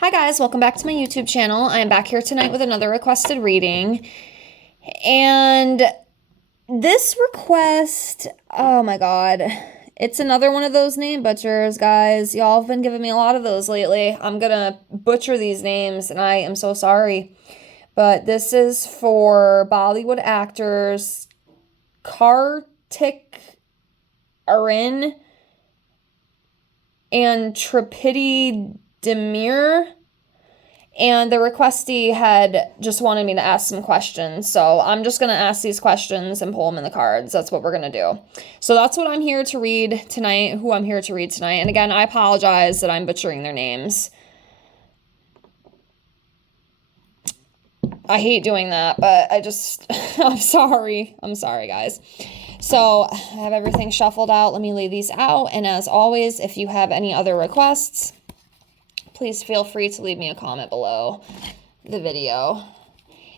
Hi guys, welcome back to my YouTube channel. I am back here tonight with another requested reading. And this request, oh my god, it's another one of those name butchers, guys. Y'all have been giving me a lot of those lately. I'm gonna butcher these names and I am so sorry. But this is for Bollywood actors Kartik, Aaryan, and Triptii Dimri, and the requestee had just wanted me to ask some questions. So I'm just going to ask these questions and pull them in the cards. That's what we're going to do. So that's what I'm here to read tonight, who I'm here to read tonight. And again, I apologize that I'm butchering their names. I hate doing that, but I'm sorry. I'm sorry, guys. So I have everything shuffled out. Let me lay these out. And as always, if you have any other requests, please feel free to leave me a comment below the video.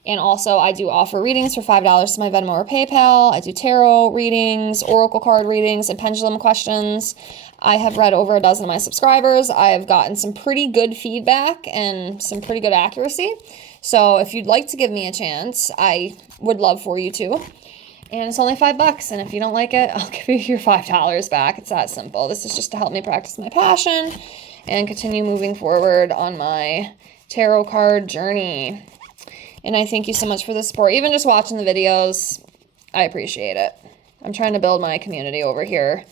And also, I do offer readings for $5 to my Venmo or PayPal. I do tarot readings, oracle card readings, and pendulum questions. I have read over a dozen of my subscribers. I have gotten some pretty good feedback and some pretty good accuracy. So if you'd like to give me a chance, I would love for you to. And it's only $5, and if you don't like it, I'll give you your $5 back. It's that simple. This is just to help me practice my passion and continue moving forward on my tarot card journey. And I thank you so much for the support. Even just watching the videos, I appreciate it. I'm trying to build my community over here.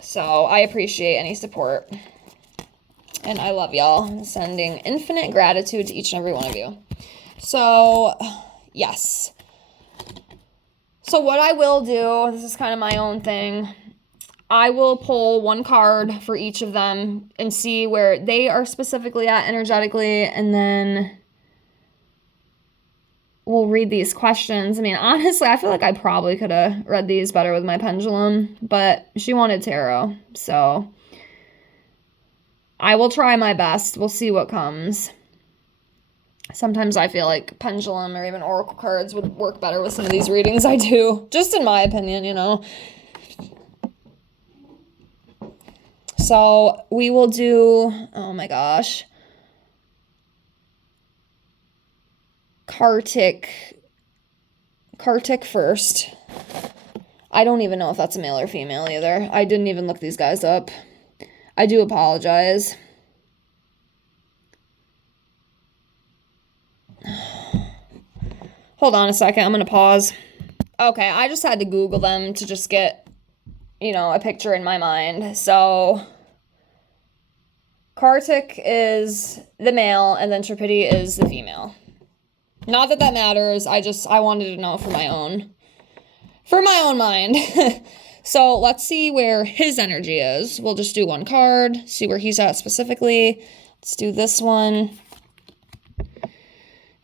So I appreciate any support. And I love y'all. I'm sending infinite gratitude to each and every one of you. So, yes. So what I will do, this is kind of my own thing, I will pull one card for each of them and see where they are specifically at energetically, and then we'll read these questions. I mean, honestly, I feel like I probably could have read these better with my pendulum, but she wanted tarot, so I will try my best. We'll see what comes. Sometimes I feel like pendulum or even oracle cards would work better with some of these readings I do, just in my opinion, you know. So we will do, oh my gosh, Kartik first. I don't even know if that's a male or female either. I didn't even look these guys up. I do apologize. Hold on a second. I'm going to pause. Okay, I just had to Google them to just get, you know, a picture in my mind. So Kartik is the male and then Triptii is the female. Not that that matters. I wanted to know for my own mind. So let's see where his energy is. We'll just do one card, see where he's at specifically. Let's do this one.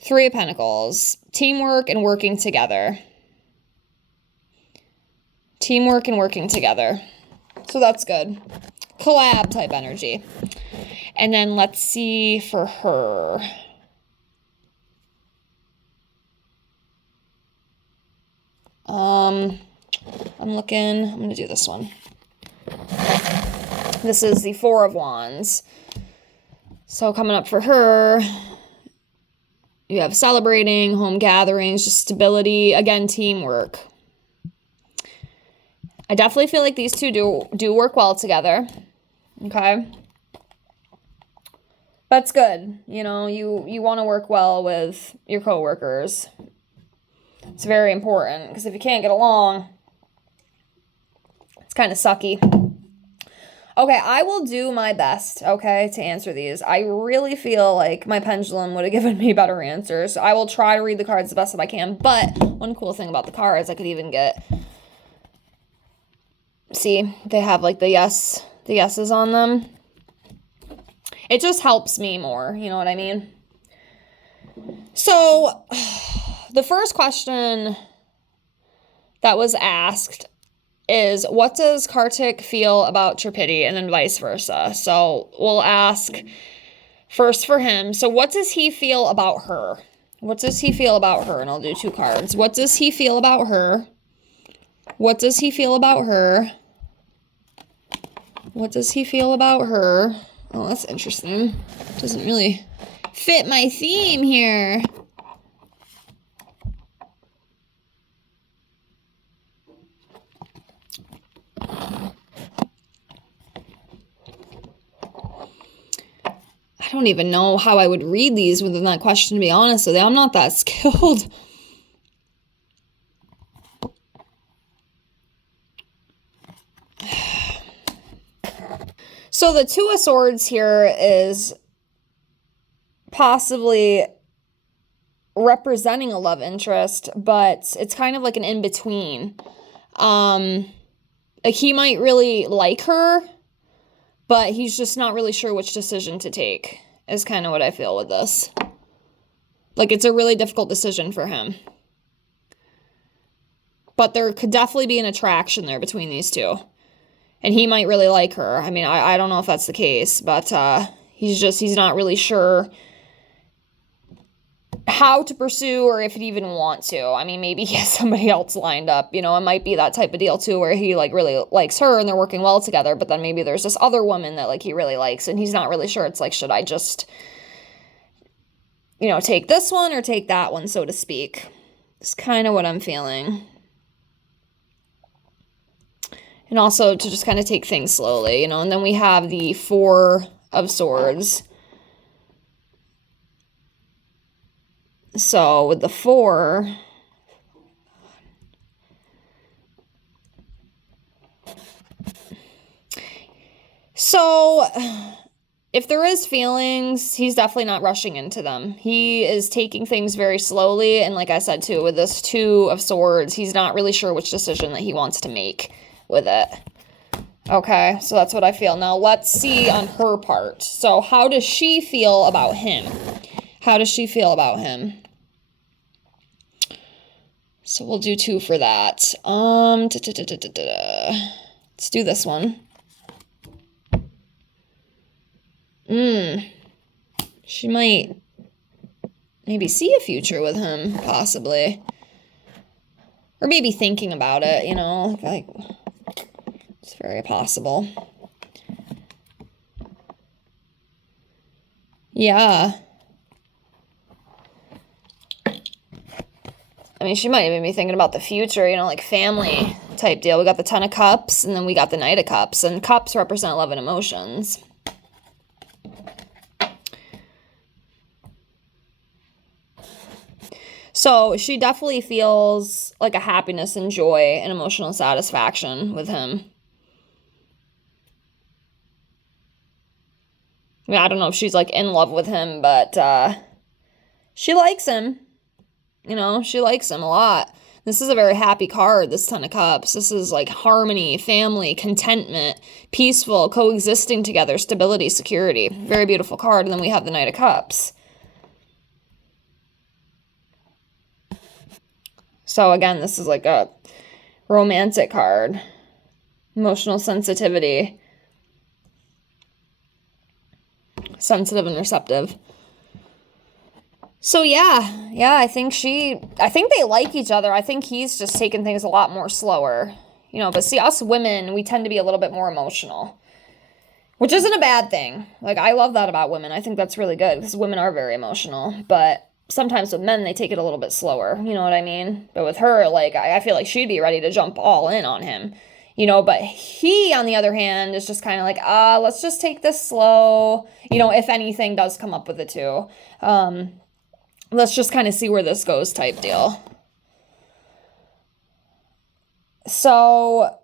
Three of Pentacles. Teamwork and working together. Teamwork and working together. So that's good. Collab type energy. And then let's see for her. I'm going to do this one. This is the Four of Wands. So coming up for her, you have celebrating, home gatherings, just stability, again, teamwork. I definitely feel like these two do work well together. Okay. That's good. You know, you want to work well with your coworkers. It's very important because if you can't get along, it's kind of sucky. Okay, I will do my best, okay, to answer these. I really feel like my pendulum would have given me better answers. So I will try to read the cards the best that I can. But one cool thing about the cards, I could even get, see, they have like the yeses on them. It just helps me more, you know what I mean? So the first question that was asked is, what does Kartik feel about Triptii, and then vice versa. So we'll ask first for him. So what does he feel about her? What does he feel about her? And I'll do two cards. What does he feel about her? What does he feel about her? What does he feel about her? Oh, that's interesting. Doesn't really fit my theme here. I don't even know how I would read these within that question, to be honest with you. I'm not that skilled. So the Two of Swords here is possibly representing a love interest, but it's kind of like an in-between. Like he might really like her, but he's just not really sure which decision to take, is kind of what I feel with this. Like it's a really difficult decision for him. But there could definitely be an attraction there between these two. And he might really like her. I mean, I don't know if that's the case, but he's not really sure how to pursue or if he'd even want to. I mean, maybe he has somebody else lined up. You know, it might be that type of deal too, where he like really likes her and they're working well together, but then maybe there's this other woman that like he really likes and he's not really sure. It's like, should I just, you know, take this one or take that one, so to speak? It's kind of what I'm feeling. And also to just kind of take things slowly, you know. And then we have the Four of Swords. So with the Four, so if there is feelings, he's definitely not rushing into them. He is taking things very slowly. And like I said too, with this Two of Swords, he's not really sure which decision that he wants to make with it. Okay, so that's what I feel. Now let's see on her part. So how does she feel about him? How does she feel about him? So we'll do 2 for that. Let's do this one. She might maybe see a future with him, possibly. Or maybe thinking about it, you know, like, it's very possible. Yeah. I mean, she might even be thinking about the future, you know, like family type deal. We got the Ten of Cups, and then we got the Knight of Cups. And cups represent love and emotions. So she definitely feels like a happiness and joy and emotional satisfaction with him. I mean, I don't know if she's like in love with him, but she likes him. You know, she likes him a lot. This is a very happy card, this Ten of Cups. This is like harmony, family, contentment, peaceful, coexisting together, stability, security. Very beautiful card. And then we have the Knight of Cups. So again, this is like a romantic card. Emotional sensitivity. Sensitive and receptive. So yeah, I think they like each other. I think he's just taking things a lot more slower. You know, but see, us women, we tend to be a little bit more emotional. Which isn't a bad thing. Like, I love that about women. I think that's really good, because women are very emotional. But sometimes with men, they take it a little bit slower. You know what I mean? But with her, like, I feel like she'd be ready to jump all in on him. You know, but he, on the other hand, is just kind of like, let's just take this slow. You know, if anything does come up with the two. Let's just kind of see where this goes type deal. So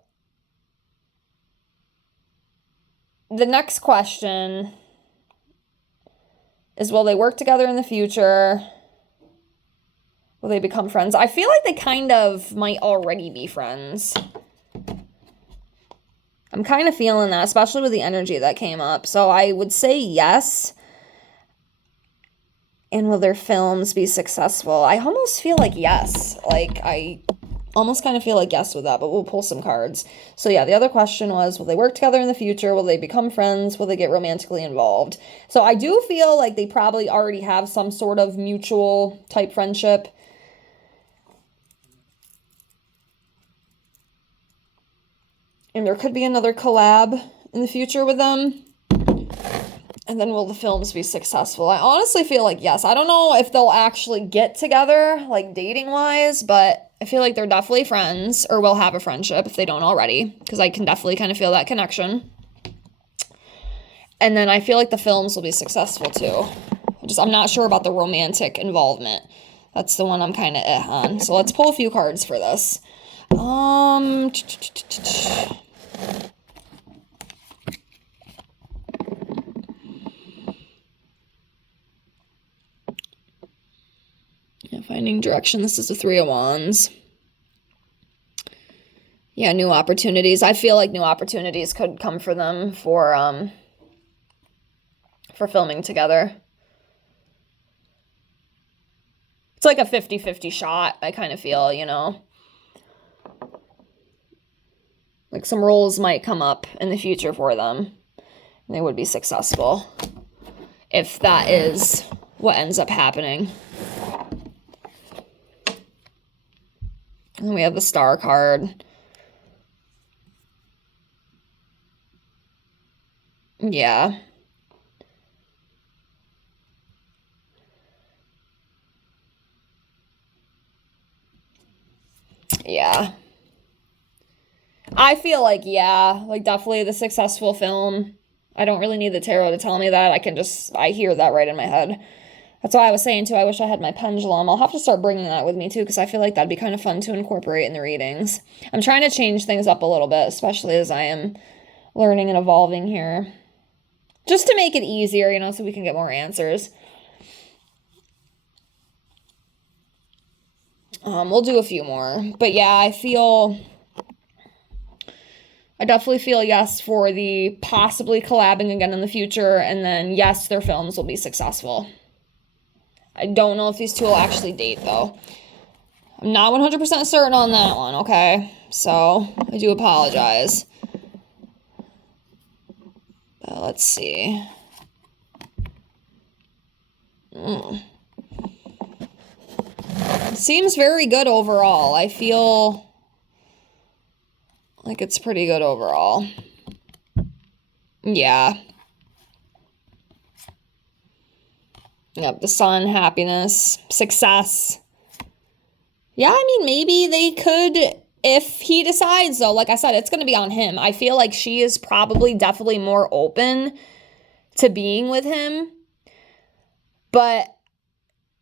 the next question is, will they work together in the future? Will they become friends? I feel like they kind of might already be friends. I'm kind of feeling that, especially with the energy that came up. So I would say yes. And will their films be successful? I almost feel like yes. Like, I almost kind of feel like yes with that, but we'll pull some cards. So yeah, the other question was, will they work together in the future? Will they become friends? Will they get romantically involved? So I do feel like they probably already have some sort of mutual type friendship. And there could be another collab in the future with them. And then will the films be successful? I honestly feel like yes. I don't know if they'll actually get together, like dating-wise, but I feel like they're definitely friends or will have a friendship if they don't already, because I can definitely kind of feel that connection. And then I feel like the films will be successful too. I'm not sure about the romantic involvement. That's the one I'm kind of on. So let's pull a few cards for this. Yeah, finding direction. This is the Three of Wands. Yeah, new opportunities. I feel like new opportunities could come for them for filming together. It's like a 50-50 shot, I kind of feel, you know. Like some roles might come up in the future for them. And they would be successful if that is what ends up happening. And we have the Star card. Yeah. Yeah. I feel like, yeah, like definitely the successful film. I don't really need the tarot to tell me that. I hear that right in my head. That's why I was saying too, I wish I had my pendulum. I'll have to start bringing that with me too, because I feel like that'd be kind of fun to incorporate in the readings. I'm trying to change things up a little bit, especially as I am learning and evolving here. Just to make it easier, you know, so we can get more answers. We'll do a few more. But yeah, I definitely feel yes for the possibly collabing again in the future, and then yes, their films will be successful. I don't know if these two will actually date, though. I'm not 100% certain on that one, okay? So, I do apologize. But let's see. Seems very good overall. I feel like it's pretty good overall. Yeah. Yep, the sun, happiness, success. Yeah, I mean, maybe they could, if he decides, though. Like I said, it's going to be on him. I feel like she is probably definitely more open to being with him. But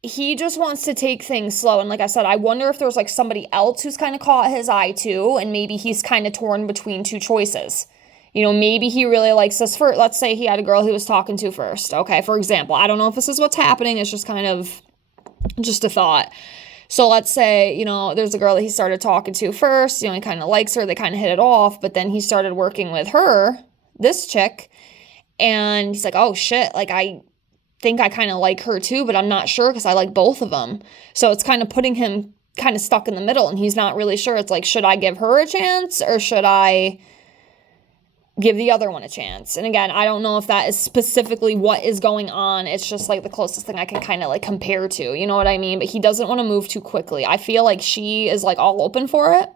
he just wants to take things slow. And like I said, I wonder if there's like somebody else who's kind of caught his eye too. And maybe he's kind of torn between two choices. You know, maybe he really likes this first. Let's say he had a girl he was talking to first. Okay, for example, I don't know if this is what's happening. It's just kind of just a thought. So let's say, you know, there's a girl that he started talking to first. You know, he kind of likes her. They kind of hit it off. But then he started working with her, this chick. And he's like, oh, shit, like I think I kind of like her too, but I'm not sure because I like both of them. So it's kind of putting him kind of stuck in the middle, and he's not really sure. It's like, should I give her a chance or should I give the other one a chance? And again, I don't know if that is specifically what is going on. It's just like the closest thing I can kind of like compare to, you know what I mean? But he doesn't want to move too quickly. I feel like she is like all open for it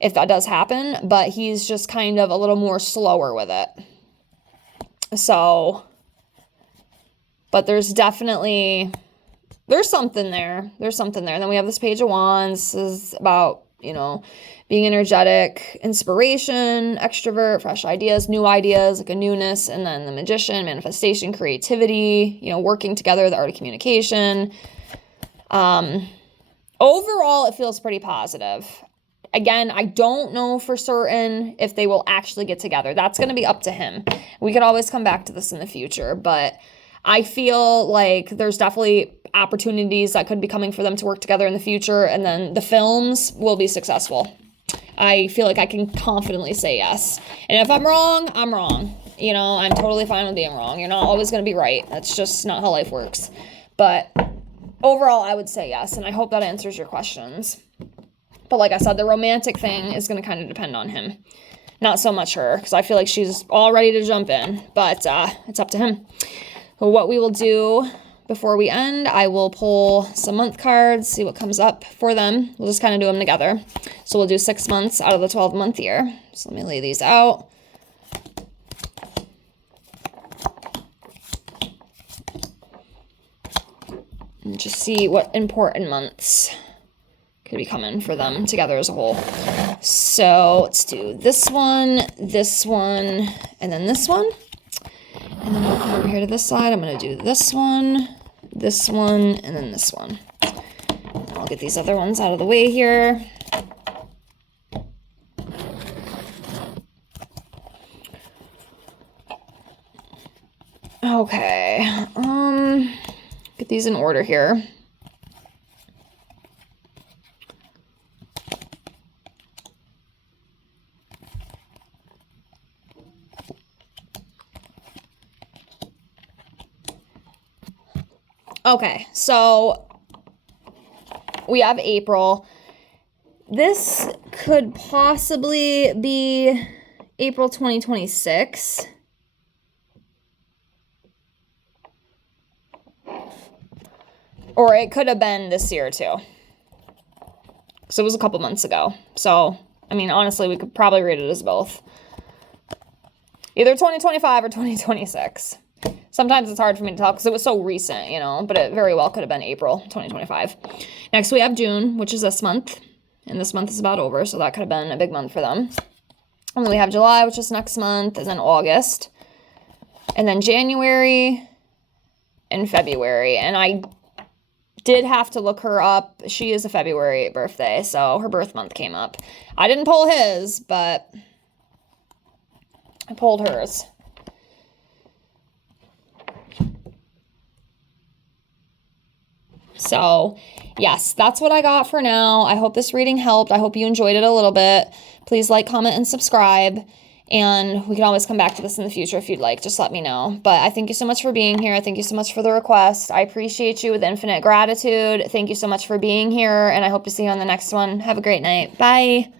if that does happen, but he's just kind of a little more slower with it. So, but there's something there. There's something there. Then we have this Page of Wands. This is about, you know, being energetic, inspiration, extrovert, fresh ideas, new ideas, like a newness. And then the Magician, manifestation, creativity, you know, working together, the art of communication. Overall, it feels pretty positive. Again, I don't know for certain if they will actually get together. That's going to be up to him. We could always come back to this in the future, but I feel like there's definitely opportunities that could be coming for them to work together in the future, and then the films will be successful. I feel like I can confidently say yes. And if I'm wrong, I'm wrong. You know, I'm totally fine with being wrong. You're not always going to be right. That's just not how life works. But overall, I would say yes, and I hope that answers your questions. But like I said, the romantic thing is going to kind of depend on him. Not so much her, because I feel like she's all ready to jump in. But it's up to him. So what we will do before we end, I will pull some month cards, see what comes up for them. We'll just kind of do them together. So we'll do 6 months out of the 12-month year. So let me lay these out. just see what important months could be coming for them together as a whole. So let's do this one, and then this one. And then we'll come over here to this side. I'm going to do this one, and then this one. And I'll get these other ones out of the way here. Okay, get these in order here. Okay, so we have April. This could possibly be April 2026. Or it could have been this year too. So it was a couple months ago. So, I mean, honestly, we could probably rate it as both. Either 2025 or 2026. Sometimes it's hard for me to tell because it was so recent, you know, but it very well could have been April 2025. Next, we have June, which is this month. And this month is about over, so that could have been a big month for them. And then we have July, which is next month, and then August. And then January and February. And I did have to look her up. She is a February birthday, so her birth month came up. I didn't pull his, but I pulled hers. So, yes, that's what I got for now. I hope this reading helped. I hope you enjoyed it a little bit. Please like, comment, and subscribe. And we can always come back to this in the future if you'd like. Just let me know. But I thank you so much for being here. Thank you so much for the request. I appreciate you with infinite gratitude. Thank you so much for being here. And I hope to see you on the next one. Have a great night. Bye.